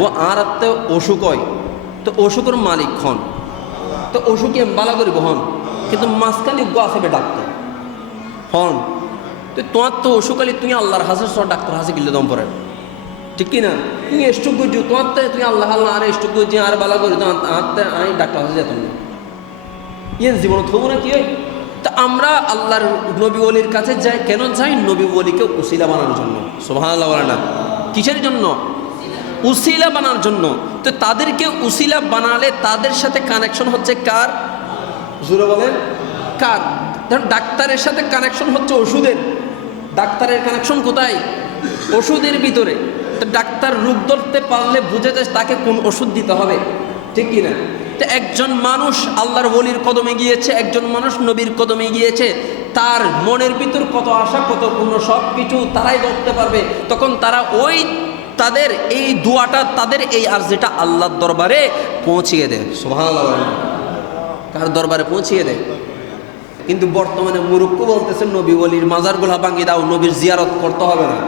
ও আর আত্মে অসুখ হয় তো অসুখের মালিক হন, তো অসুখে বালা করিব হন, কিন্তু মাঝখানে গো আসবে ডাক্তার হন। তো তোমার তো অসুখ আলি তুমি আল্লাহর হাসে সব ডাক্তার হাসে গিলে দম পড়ে, ঠিক কিনা? তুমি এষ্টুক করছো তোমার তো তুমি আল্লাহ আল্লাহ আর এষ্টুক করছি আর বালা করি তো আত্মে আমি ডাক্তার হাসে যেতাম না, ইয়ে জীবন থবো না কি হয়? তা আমরা আল্লাহর নবী ওলির কাছে যাই কেন? যাই নবী ওলিকে উসিলা বানানোর জন্য। সুবহানাল্লাহ বলে না? কিসের জন্য? উসিলা বানানোর জন্য। তো তাদেরকে উসিলা বানালে তাদের সাথে কানেকশন হচ্ছে কার? জোরে বলেন কার? ধরুন ডাক্তারের সাথে কানেকশন হচ্ছে ওষুধের। ডাক্তারের কানেকশন কোথায়? ওষুধের ভিতরে। তো ডাক্তার রোগ ধরতে পারলে বুঝে যায় তাকে কোন ওষুধ দিতে হবে, ঠিক কিনা? তো একজন মানুষ আল্লাহর ওলির কদমে গিয়েছে, একজন মানুষ নবীর কদমে গিয়েছে, তার মনের ভিতর কত আশা কত পূর্ণ সব কিছু তারাই ধরতে পারবে। তখন তারা ওই তাদের এই দোয়াটা তাদের এই আরজিটা আল্লাহর দরবারে পৌঁছিয়ে দেয়। সুবহানাল্লাহ, কার দরবারে পৌঁছিয়ে দেয়। কিন্তু বর্তমানে মুরুক্কু বলতেছে নবী ওলির মাজারগুলা ভাঙিয়ে দাও, নবীর জিয়ারত করতে হবে না।